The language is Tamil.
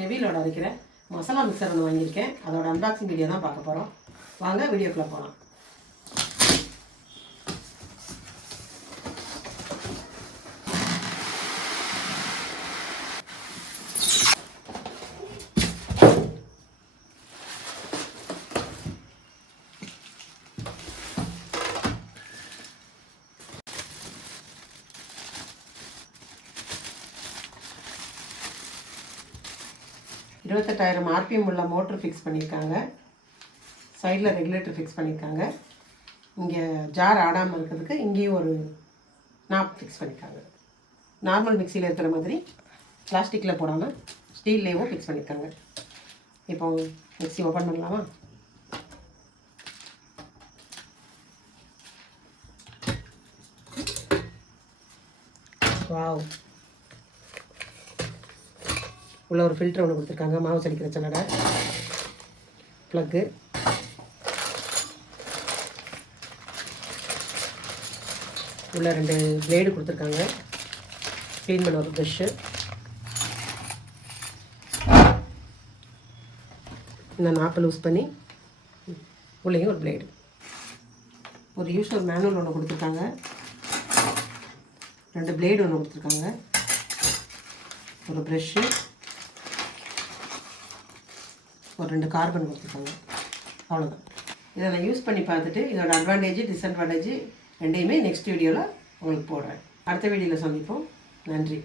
ஹெவி லோட் அரைக்கிற மசாலா மிக்சர் ஒன்று வாங்கியிருக்கேன். அதோட அன்பாக்சிங் வீடியோ தான் பார்க்க போகிறோம். வாங்க வீடியோக்குள்ளே போகலாம். $28,000 RPM உள்ள மோட்ரு ஃபிக்ஸ் பண்ணியிருக்காங்க. சைடில் ரெகுலேட்டர் ஃபிக்ஸ் பண்ணியிருக்காங்க. இங்கே ஜார் ஆடாமல் இருக்கிறதுக்கு இங்கேயும் ஒரு நாப் ஃபிக்ஸ் பண்ணியிருக்காங்க. நார்மல் மிக்சியில் இருக்கிற மாதிரி பிளாஸ்டிக்கில் போடாமல் ஸ்டீல்லேயும் ஃபிக்ஸ் பண்ணியிருக்காங்க. இப்போ மிக்சி ஓப்பன் பண்ணலாமா? வாவ், உள்ள ஒரு ஃபில்டர் ஒன்று கொடுத்துருக்காங்க. மாவு சலிக்கிற சல்லடை, ப்ளக்கு, உள்ள 2 பிளேடு கொடுத்துருக்காங்க. க்ளீன் பண்ண ஒரு ப்ரஷ்ஷு, இந்த நாப்பை லூஸ் பண்ணி உள்ளேயும் ஒரு பிளேடு, ஒரு யூஸர் மேனுவல் ஒன்று கொடுத்துருக்காங்க. 2 பிளேடு ஒன்று கொடுத்துருக்காங்க. ஒரு ப்ரஷ்ஷு, ஒரு 2 கார்பன் கொடுத்துருக்காங்க. அவ்வளோதான். இதை நான் யூஸ் பண்ணி பார்த்துட்டு இதோட அட்வான்டேஜ் டிஸ்அட்வான்டேஜ் ரெண்டையுமே நெக்ஸ்ட் வீடியோவில் உங்களுக்கு போடுறேன். அடுத்த வீடியோவில் சந்திப்போம். நன்றி.